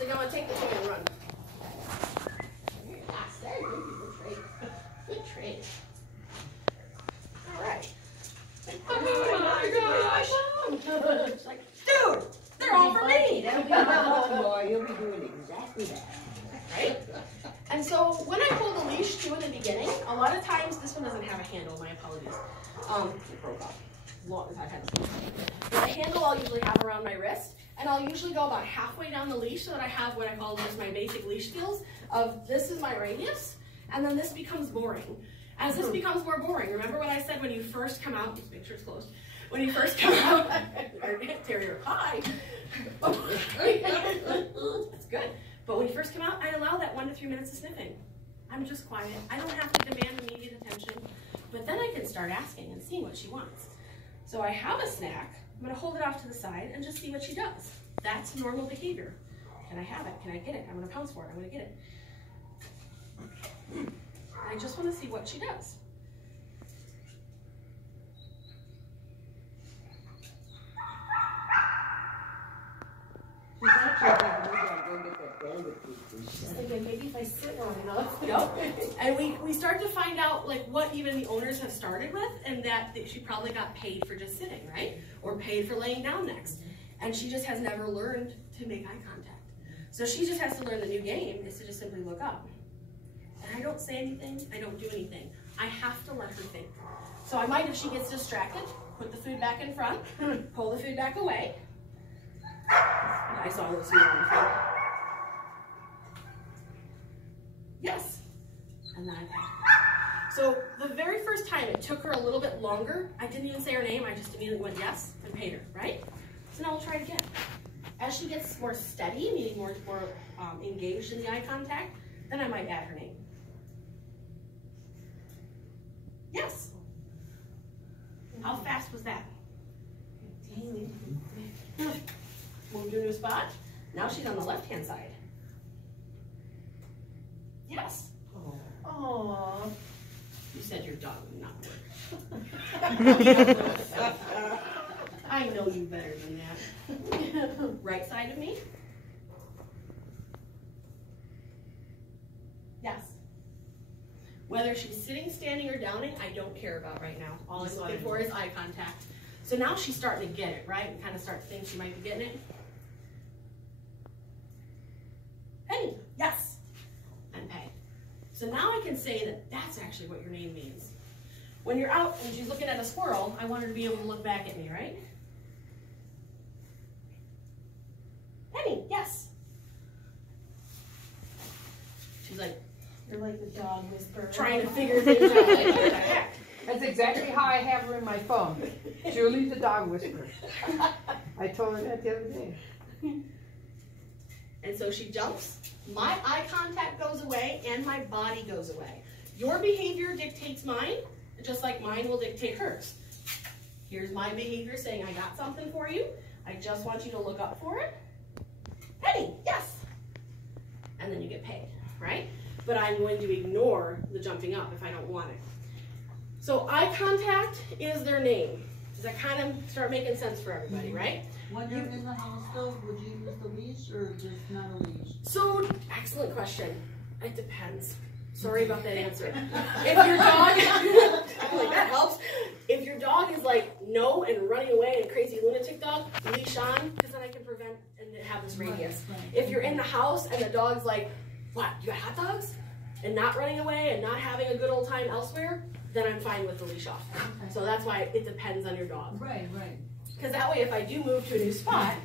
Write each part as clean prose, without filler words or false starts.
So you want to take the toy and run. There you go. Good trade. Good trade. All right. Oh my gosh. It's like, dude, they're all for me. You'll be doing exactly that. Right? And so when I pull the leash too in the beginning, a lot of times this one doesn't have a handle. My apologies. It broke off. The handle I'll usually have around my wrist, and I'll usually go about halfway down the leash so that I have what I call just my basic leash skills of this is my radius, and then this becomes boring. As this becomes more boring, remember what I said when you first come out, just make sure it's closed. When you first come out, terrier, hi. That's good. But when you first come out, I allow that 1 to 3 minutes of sniffing. I'm just quiet. I don't have to demand immediate attention, but then I can start asking and seeing what she wants. So I have a snack. I'm going to hold it off to the side and just see what she does. That's normal behavior. Can I have it? Can I get it? I'm going to pounce for it. I'm going to get it. I just want to see what she does. She's actually going to get that bandit food. She's thinking, maybe if I sit long enough. Yep. And we start to find out like what even the owners have started with, and that she probably got paid for just sitting, right? Or paid for laying down next. And she just has never learned to make eye contact. So she just has to learn the new game is to just simply look up. And I don't say anything, I don't do anything. I have to let her think. So I might, if she gets distracted, put the food back in front, pull the food back away. I saw a little sweet on the food. Yes. And then I pay. So the very first time it took her a little bit longer. I didn't even say her name. I just immediately went yes and paid her, right? So now we'll try it again. As she gets more steady, meaning more engaged in the eye contact, then I might add her name. Yes. How fast was that? Move to a new spot. Now she's on the left-hand side. Yes. Oh. You said your dog would not work. I know you better than that. Right side of me. Yes. Whether she's sitting, standing, or downing, I don't care about right now. All I'm looking for is eye contact. So now she's starting to get it, right? And kind of start to think she might be getting it. Penny, yes. And pay. So now I can say that that's actually what your name means. When you're out and she's looking at a squirrel, I want her to be able to look back at me, right? Penny, yes. She's like, you're like the dog whisperer. Trying to figure things out. Like, what the heck? That's exactly how I have her in my phone. Julie the dog whisperer. I told her that the other day. And so she jumps, my eye contact goes away, and my body goes away. Your behavior dictates mine, just like mine will dictate hers. Here's my behavior saying, I got something for you. I just want you to look up for it. Penny, yes. And then you get paid, right? But I'm going to ignore the jumping up if I don't want it. So eye contact is their name. Does that kind of start making sense for everybody, right? When you're in the house though, would you use the leash or just not a leash? So, excellent question. It depends. Sorry about that answer. If your dog, like that helps. If your dog is like no and running away and crazy lunatic dog, leash on, because then I can prevent and have this radius. Right. If you're in the house and the dog's like, what, you got hot dogs? And not running away and not having a good old time elsewhere, then I'm fine with the leash off. Okay. So that's why it depends on your dog. Right, right. Because that way if I do move to a new spot,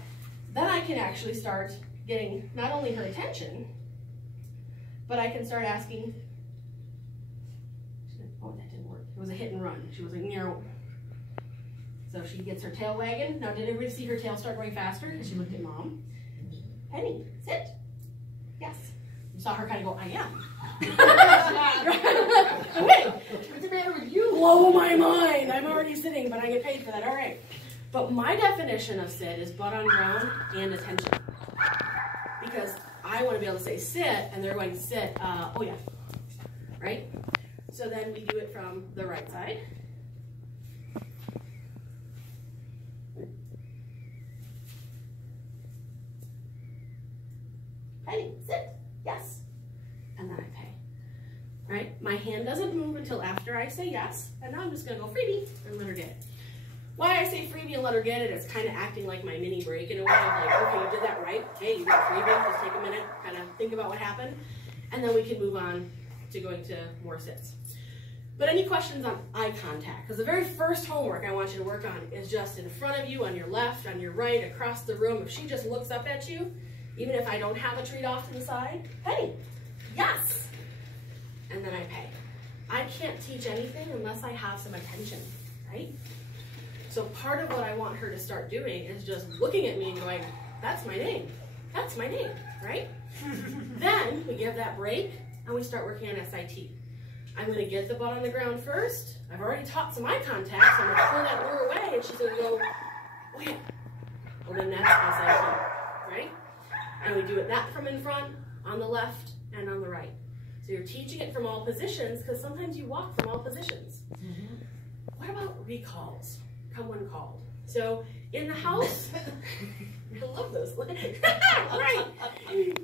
then I can actually start getting not only her attention, but I can start asking, oh, that didn't work. It was a hit and run. She was like, no. So she gets her tail wagging. Now, did everybody see her tail start going faster? Because she looked at Mom. Penny, sit. Yes. You saw her kind of go, I am. Wait, What's the matter with you? blow my mind. I'm already sitting, but I get paid for that. All right. But my definition of sit is butt on ground and attention. Because I want to be able to say sit, and they're going to sit, oh yeah, right? So then we do it from the right side. Penny, sit, yes. And then I pay, right? My hand doesn't move until after I say yes, and now I'm just gonna go freebie and let her get it. Why I say freebie and let her get it is kind of acting like my mini break in a way of like, okay, you did that right. Hey, you got freebie, just take a minute, kind of think about what happened, and then we can move on to going to more sits. But any questions on eye contact? Because the very first homework I want you to work on is just in front of you, on your left, on your right, across the room. If she just looks up at you, even if I don't have a treat off to the side, Penny, yes. And then I pay. I can't teach anything unless I have some attention, right? So part of what I want her to start doing is just looking at me and going, that's my name. That's my name, right? Then we give that break and we start working on SIT. I'm going to get the butt on the ground first. I've already taught some eye contact, so I'm going to pull that lure away, and she's going to go, oh yeah. Well, then that's SIT, right? And we do it that from in front, on the left, and on the right. So you're teaching it from all positions, because sometimes you walk from all positions. What about recalls? Come when called. So in the house, I love this. Right.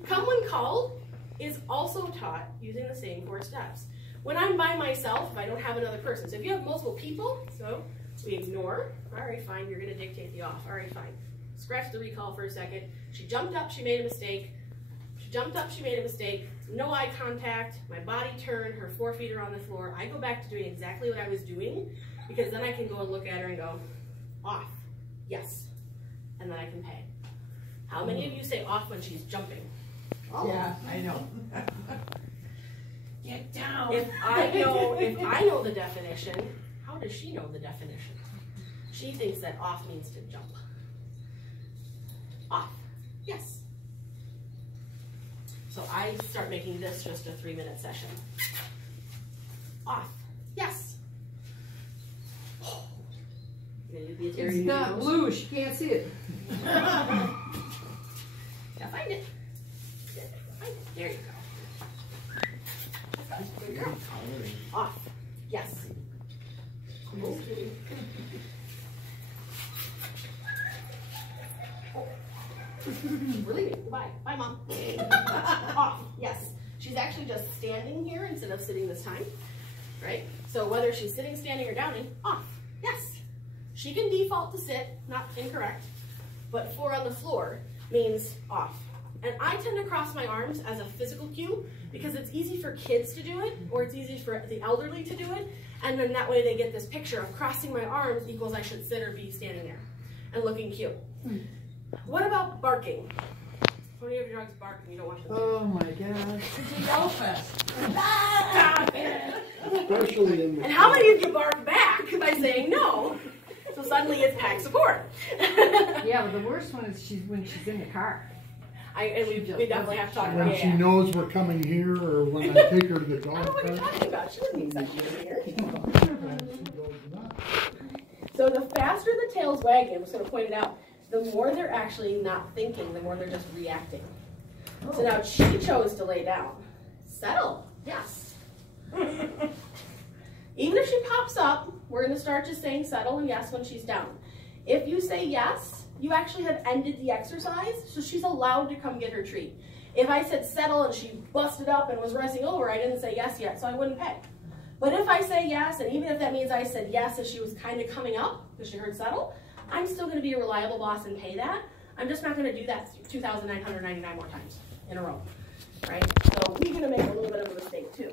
Come when called is also taught using the same 4 steps. When I'm by myself, if I don't have another person, so if you have multiple people, so we ignore, all right, fine, you're gonna dictate the off, all right, fine. Scratch the recall for a second. She jumped up, she made a mistake. She jumped up, she made a mistake. No eye contact, my body turned, her 4 feet are on the floor. I go back to doing exactly what I was doing, because then I can go and look at her and go, off, yes, and then I can pay. How many of you say off when she's jumping? Oh. Yeah, I know. Get down. If I know the definition, how does she know the definition? She thinks that off means to jump. Off, yes. So I start making this just a 3-minute session. Off, yes. Oh. It's not blue, she can't see it. Yeah, find it. There you go. Good girl. Off. Yes. Really? Goodbye. Bye, Mom. Off. Yes. She's actually just standing here instead of sitting this time, right? So whether she's sitting, standing, or downing, off. Yes. She can default to sit, not incorrect, but 4 on the floor means off. And I tend to cross my arms as a physical cue because it's easy for kids to do it, or it's easy for the elderly to do it, and then that way they get this picture of crossing my arms equals I should sit or be standing there and looking cute. What about barking? How many of your dogs bark and you don't want them to? Oh my gosh. It's a yell fest. Especially in the And how many of you bark back by saying no? So suddenly it's pack support. Yeah, but the worst one is when she's in the car. We definitely have to talk about When she knows we're coming here, or when I take her to the I don't dog know what you're park. talking about. She doesn't need section here. She goes nuts. So the faster the tail's wagging, I'm just going to point it out, the more they're actually not thinking, the more they're just reacting. So now she chose to lay down. Settle. Yes. Even if she pops up, we're going to start just saying settle and yes when she's down. If you say yes, you actually have ended the exercise, so she's allowed to come get her treat. If I said settle and she busted up and was resting over, I didn't say yes yet, so I wouldn't pay. But if I say yes, and even if that means I said yes as she was kind of coming up, because she heard settle, I'm still going to be a reliable boss and pay that. I'm just not going to do that 2,999 more times in a row, right? So we're going to make a little bit of a mistake too.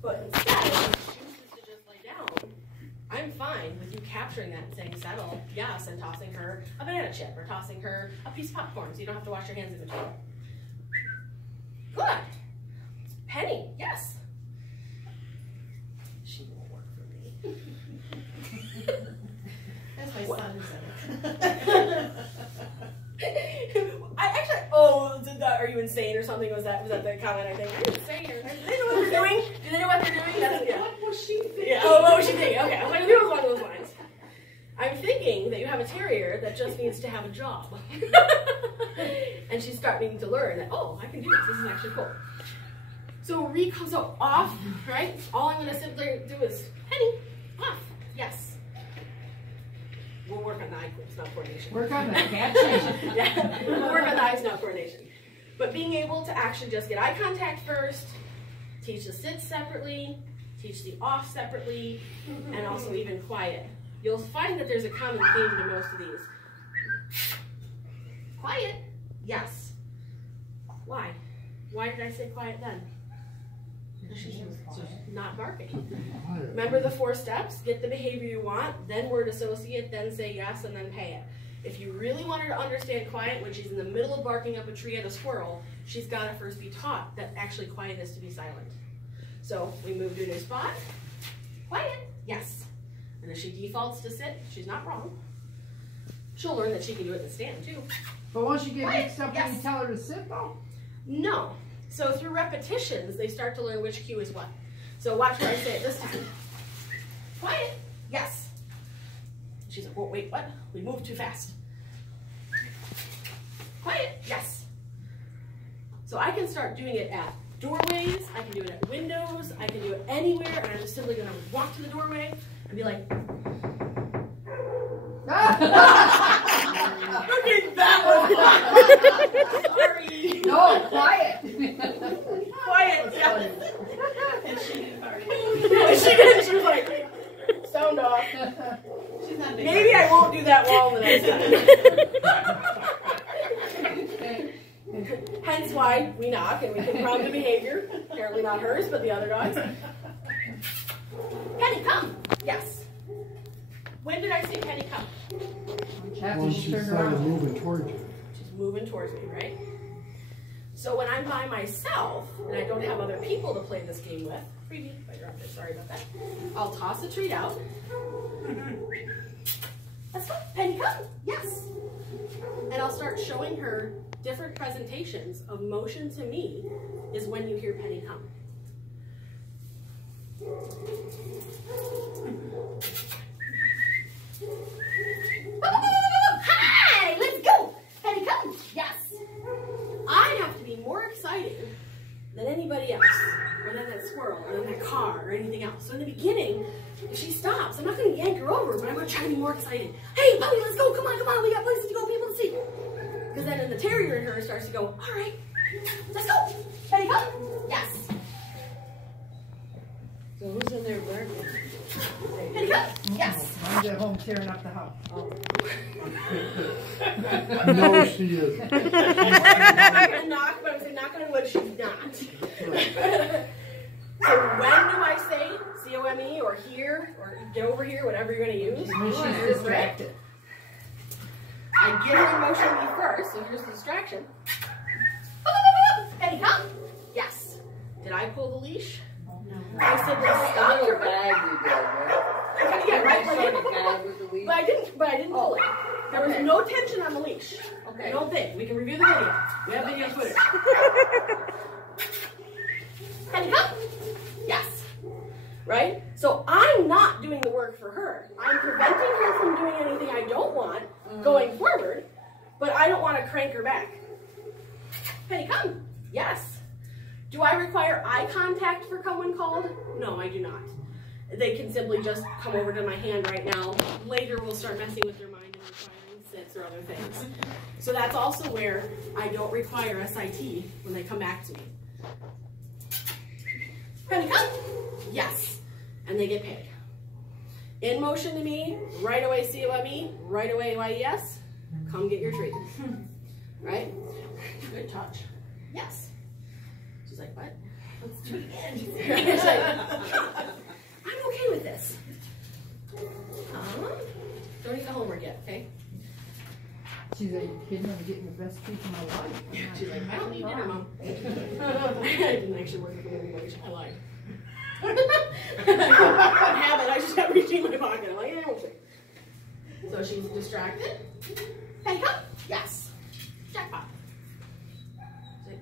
But instead, if she chooses to just lay down, I'm fine with you capturing that and saying settle, yes, and tossing her a banana chip or tossing her a piece of popcorn so you don't have to wash your hands in between. Good. Penny, yes. She won't work for me. That's my son are you insane or something? Was that the comment I think? I'm insane. Do they know what they're doing? Do they know what they're doing? That's, yeah. What was she thinking? Yeah. Oh, what was she thinking? Okay, I'm gonna do it along those lines. I'm thinking that you have a terrier that just needs to have a job. And she's starting to learn that, oh, I can do this. This is actually cool. So off, right? All I'm gonna simply do is Penny, off. Yes. We'll work on the eye groups, not coordination. Work on that catching. Yeah, we'll work on the eyes, not coordination. But being able to actually just get eye contact first, teach the sit separately, teach the off separately, and also even quiet. You'll find that there's a common theme to most of these. Quiet, yes. Why? Why did I say quiet then? She's not barking. Remember the 4 steps? Get the behavior you want, then word associate, then say yes, and then pay it. If you really want her to understand quiet when she's in the middle of barking up a tree at a squirrel, she's got to first be taught that actually quiet is to be silent. So we move to a new spot. Quiet, yes. And if she defaults to sit, she's not wrong. She'll learn that she can do it in the stand too. But once you get Quiet, mixed up yes. when you tell her to sit though? No. So through repetitions, they start to learn which cue is what. So watch where I say it this time. Quiet, yes. She's like, whoa, wait, what? We moved too fast. Quiet, yes. So I can start doing it at doorways, I can do it at windows, I can do it anywhere, and I'm just simply gonna walk to the doorway and be like, okay, that one. Sorry. No, quiet. Quiet, yeah. And she didn't bark. She didn't, she was like, sound off. She's not big. Maybe I won't do that well the next time. Hence why we knock and we confirm the behavior. Apparently not hers, but the other dog's. Penny, come. Yes. When did I say Penny, come? After Once she she turned started around. moving towards you. She's moving towards me, right? So when I'm by myself and I don't have other people to play this game with, freebie, I dropped it, sorry about that. I'll toss the treat out. Let's go, Penny, come. Yes. And I'll start showing her different presentations of motion to me is when you hear Penny come. Hi, let's go. Penny, come. Yes. I have to be more exciting than anybody else, or than that squirrel, or than that car, or anything else. So in the beginning, if she stops, I'm not going to yank her over, but I'm going to try to be more excited. Hey, puppy, let's go. Come on. We got places to go, people to see. Because then the terrier in her starts to go, all right, let's go. Penny, come. Yes. So who's in there barking? Penny, come. Yes. Mine's at home tearing up the house. No, she isn't. I'm not going to knock, but I'm saying knock on wood, she's not. So when do I say C-O-M-E or here or get over here, whatever you're going to use? When she's distracted. I get her in motion with me first, so here's the distraction. Penny, come. Yes. Did I pull the leash? No. I said let's A stop little her. guide you did, right? Yeah, right. Sort of guide with the leash. But I didn't pull it. There was Okay. no tension on the leash. Okay. No thing. We can review the video. We have video footage. Penny, come. Yes. Right? So I'm not doing the work for her. I'm preventing her from doing anything I don't want going forward, but I don't want to crank her back. Penny, come. Yes. Do I require eye contact for come when called? No, I do not. They can simply just come over to my hand right now. Later we'll start messing with their mind and requiring sits or other things. So that's also where I don't require SIT when they come back to me. Penny, come. Yes. And they get paid. In motion to me, right away C-O-M-E, right away Y-E-S, come get your treat. Right? Good touch. Yes. She's like, what? Let's do it again. She's like, I'm okay with this. Don't eat the homework yet, okay? She's like, kidding, I'm getting the best treat of my life. She's like, I don't need dinner, Mom. I didn't actually work at the movie wage. I lied. I don't have it. I just have reaching in my pocket. I'm like, okay. So she's distracted. Hey, come. Yes. Jackpot. She's like,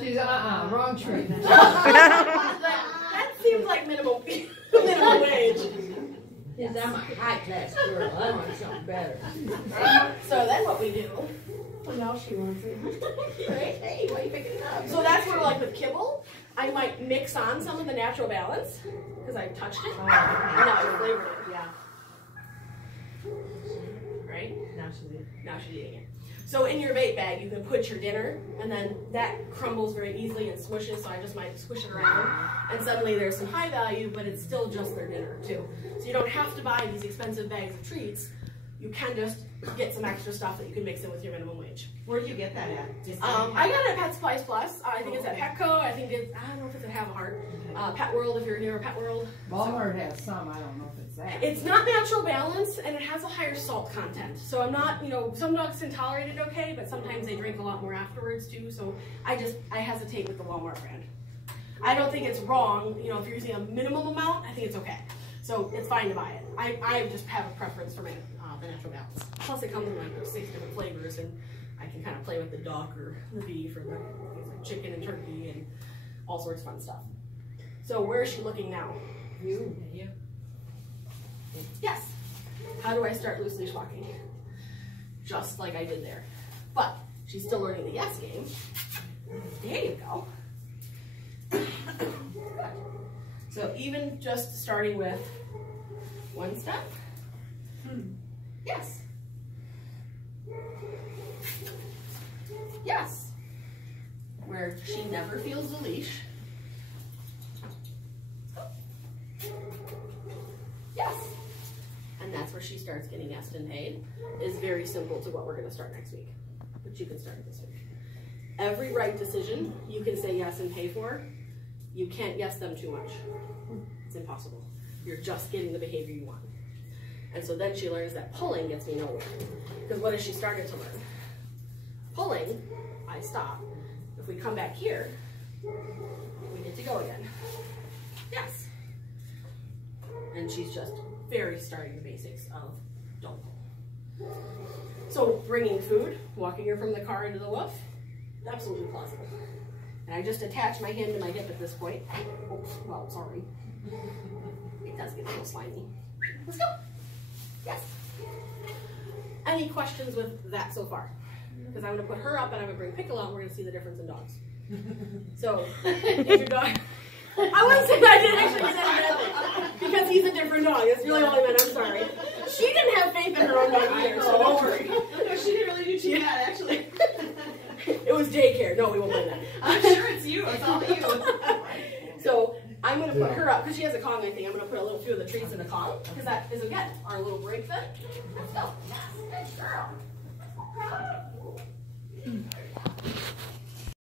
She's, wrong treat. that seems like minimum wage. Yes, I'm a high-class girl. I want something better. So then what we do, well, now she wants it. Right? Hey, why are you picking it up? So that's where, like with kibble, I might mix on some of the natural balance because I touched it. And now I flavored it. Yeah. Right? Now she's in. Now she's eating it. So in your bait bag, you can put your dinner, and then that crumbles very easily and smushes, so I just might squish it around, and suddenly there's some high value, but it's still just their dinner too. So you don't have to buy these expensive bags of treats. You can just get some extra stuff that you can mix in with your minimum wage. Where do you get that at? Just I got it at Pet Supplies Plus. I think it's at Petco. I think it's, I don't know if it's at Have a Heart. Pet World, if you're near a Pet World. Walmart has some, I don't know if it's that. It's not natural balance, and it has a higher salt content. So I'm not, you know, some dogs can tolerate it okay, but sometimes they drink a lot more afterwards too. So I hesitate with the Walmart brand. I don't think it's wrong, you know, if you're using a minimum amount, I think it's okay. So it's fine to buy it. I just have a preference for my the natural balance. Plus it comes in like 6 different flavors, and I can kind of play with the duck or the beef or the like chicken and turkey and all sorts of fun stuff. So where is she looking now? You. Yes. How do I start loose leash walking? Just like I did there. But she's still learning the yes game. There you go. Good. So even just starting with one step. Yes. Yes. Where she never feels the leash. Yes. And that's where she starts getting yesed and paid. Is very simple to what we're going to start next week. But you can start this week. Every right decision you can say yes and pay for. You can't yes them too much. It's impossible. You're just getting the behavior you want. And so then she learns that pulling gets me nowhere. Because what has she started to learn? Pulling, I stop. If we come back here, we get to go again. Yes. And she's just very starting the basics of don't pull. So bringing food, walking her from the car into the woof, absolutely plausible. And I just attach my hand to my hip at this point. Oops, well, sorry. It does get a little slimy. Let's go. Yes. Any questions with that so far? Because I'm going to put her up and I'm going to bring Piccolo and we're going to see the difference in dogs. So, if your dog... I wouldn't say that I didn't actually do that because he's a different dog. That's really all I meant. I'm sorry. She didn't have faith in her own dog either, so don't worry. No, she didn't really do too bad, actually. It was daycare. No, we won't blame that. I'm sure it's you. It's all you. So I'm going to put her up because she has a Kong, I think. I'm going to put a little few of the treats in the Kong because that is, again, our little break fit. Let's go. Yes, good girl.